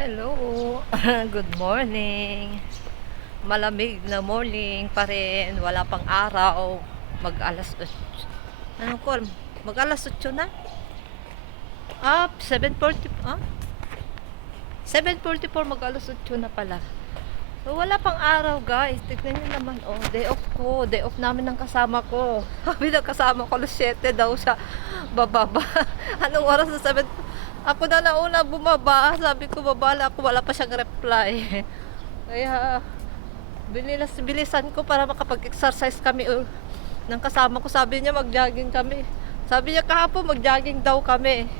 Hello, good morning. Malamig na morning pa rin, wala pang araw. Mag alas 8. Ano ko? Mag alas 8 na? 7:40. 7:44, mag alas 8 na pala. So, wala pang araw, guys. Tignan niyo naman, day off ko. Day off namin ng kasama ko. Sabi ng kasama ko, alas 7 daw siya bababa. Anong oras na 7? Ako na nauna bumaba. Sabi ko, babala ako. Wala pa siyang reply. Kaya, bilisan ko para makapag-exercise kami ng kasama ko. Sabi niya, mag-jogging kami. Sabi niya kahapon, mag-jogging daw kami.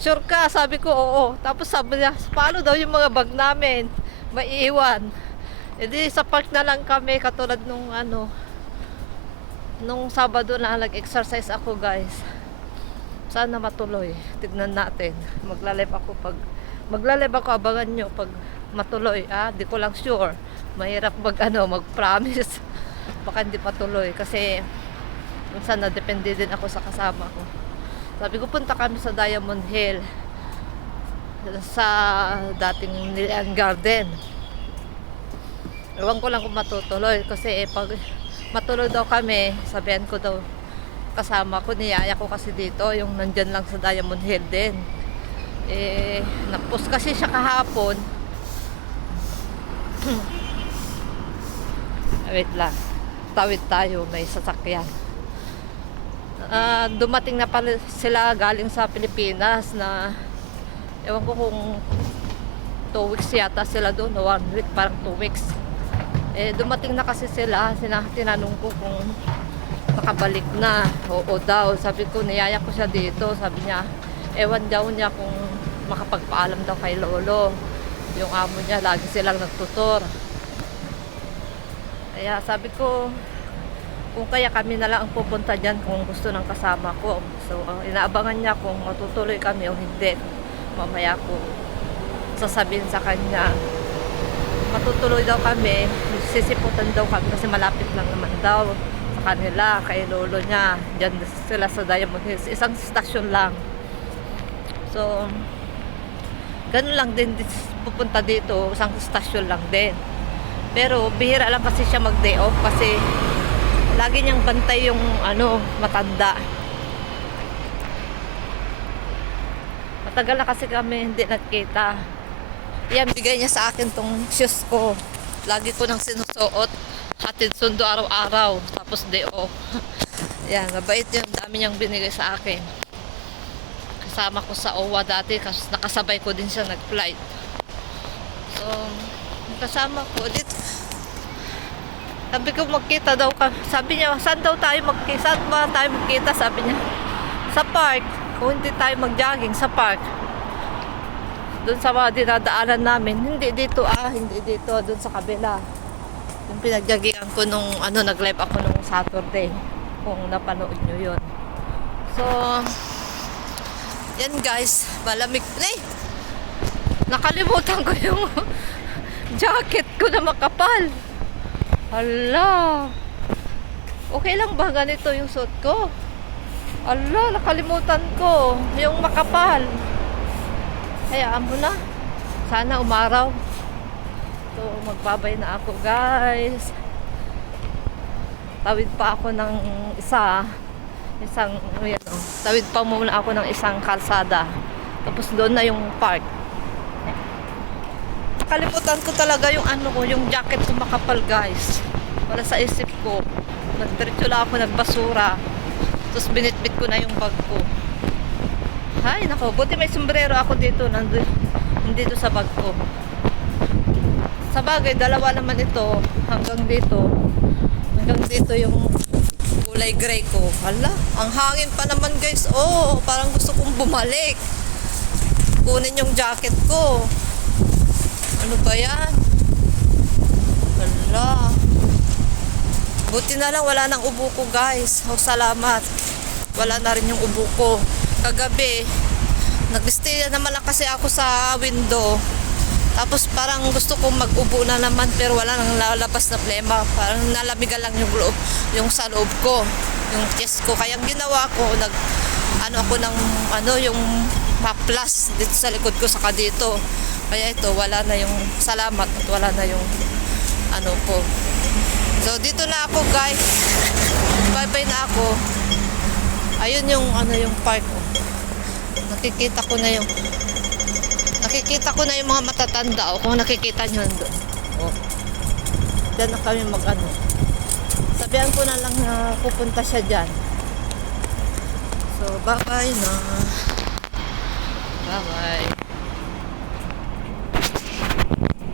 Sure ka? Sabi ko, oo. Tapos sabi niya, paano daw yung mga bag namin? Maiiwan. E di sa park na lang kami katulad nung Sabado na nag-exercise ako, guys. Sana matuloy. Tignan natin. Magla-live ako, abangan nyo pag matuloy. Di ko lang sure. Mahirap mag-promise. Baka hindi patuloy kasi minsan na depende din ako sa kasama ko. Sabi ko punta kami sa Diamond Hill sa dating Nilian Garden. Ewan ko lang kung matutuloy kasi pag matuloy daw kami, sabihan ko daw kasama ko, niyaya ko kasi dito yung nandyan lang sa Diamond Hill din. Nag-post kasi siya kahapon. Wait lang, tawid tayo, may sasakyan. Dumating na pala sila galing sa Pilipinas na ewan ko kung 2 weeks yata sila doon o 1 week, parang 2 weeks. Dumating na kasi sila, tinanong ko kung nakabalik na. Oo daw. Sabi ko, niyaya ko siya dito. Sabi niya, ewan daw niya kung makapagpaalam daw kay Lolo. Yung amo niya, lagi silang nagtutor. Kaya sabi ko, kung kaya kami na lang ang pupunta dyan kung gusto ng kasama ko. So, inaabangan niya kung matutuloy kami o hindi. Mamaya ko sasabihin sa kanya, matutuloy daw kami, sisiputan daw kami kasi malapit lang naman daw sa kanila, kay Lolo niya. Diyan sila sa Diamond Hills. Isang stasyon lang. So, ganun lang din pupunta dito. Isang stasyon lang din. Pero, bihira lang kasi siya mag-day off kasi lagi niyang bantay yung matanda. Matagal na kasi kami hindi nagkita. Yan, bigay niya sa akin tong shoes ko. Lagi ko nang sinusuot. Hatid sundo araw-araw. Tapos day off. Yan, mabait yun. Dami niyang binigay sa akin. Kasama ko sa OWA dati. Kasi nakasabay ko din siya nag-flight. So, kasama ko. Dito, sabi ko magkita daw ka. Sabi niya, saan daw tayo magkita? Saan ba tayo magkita? Sabi niya, sa park. Kung hindi tayo mag-jogging, sa park. Doon sa mga dinadaanan namin. Hindi dito doon sa kabila. Yung pinagjagian ko nung nag-live ako nung Saturday. Kung napanood nyo yun. So, yan guys, malamig. Nakalimutan ko yung jacket ko na makapal. Hala. Okay lang ba ganito yung suot ko? Hala, nakalimutan ko yung makapal. Hayaan mo na. Sana umaraw. So, magbabay na ako, guys. Tawid pa ako ng tawid pa muna ako ng isang kalsada. Tapos doon na yung park. Nakalimutan ko talaga yung yung jacket ko makapal, guys. Wala sa isip ko. Nagdiretso lang ako nagbasura. Tapos binitbit ko na yung bag ko. Ay, nako, buti may sombrero ako dito, nandito sa bag ko. Sa bagay, dalawa naman ito, hanggang dito yung kulay gray ko. Hala, ang hangin pa naman, guys. Parang gusto kong bumalik. Kunin yung jacket ko. Ano ba yan? Hala. Buti na lang, wala nang ubo ko, guys. Salamat. Wala na rin yung ubo ko. Kagabi, nag-stay naman lang kasi ako sa window. Tapos parang gusto kong mag-ubo na naman pero wala nang lalabas na plema. Parang nalamigan lang yung loob, yung sa loob ko, yung chest ko. Kaya ang ginawa ko, ako ng yung maplas dito sa likod ko saka dito. Kaya ito, wala na yung salamat at wala na yung ano ko. So, dito na ako guys. Bye-bye na ako. Ayun yung ano yung park. Nakikita ko na yung mga matatanda. O, kung nakikita nyo doon. O. Diyan na kami mag-ano. Sabihan ko na lang na pupunta siya dyan. So, bye-bye na. Bye-bye.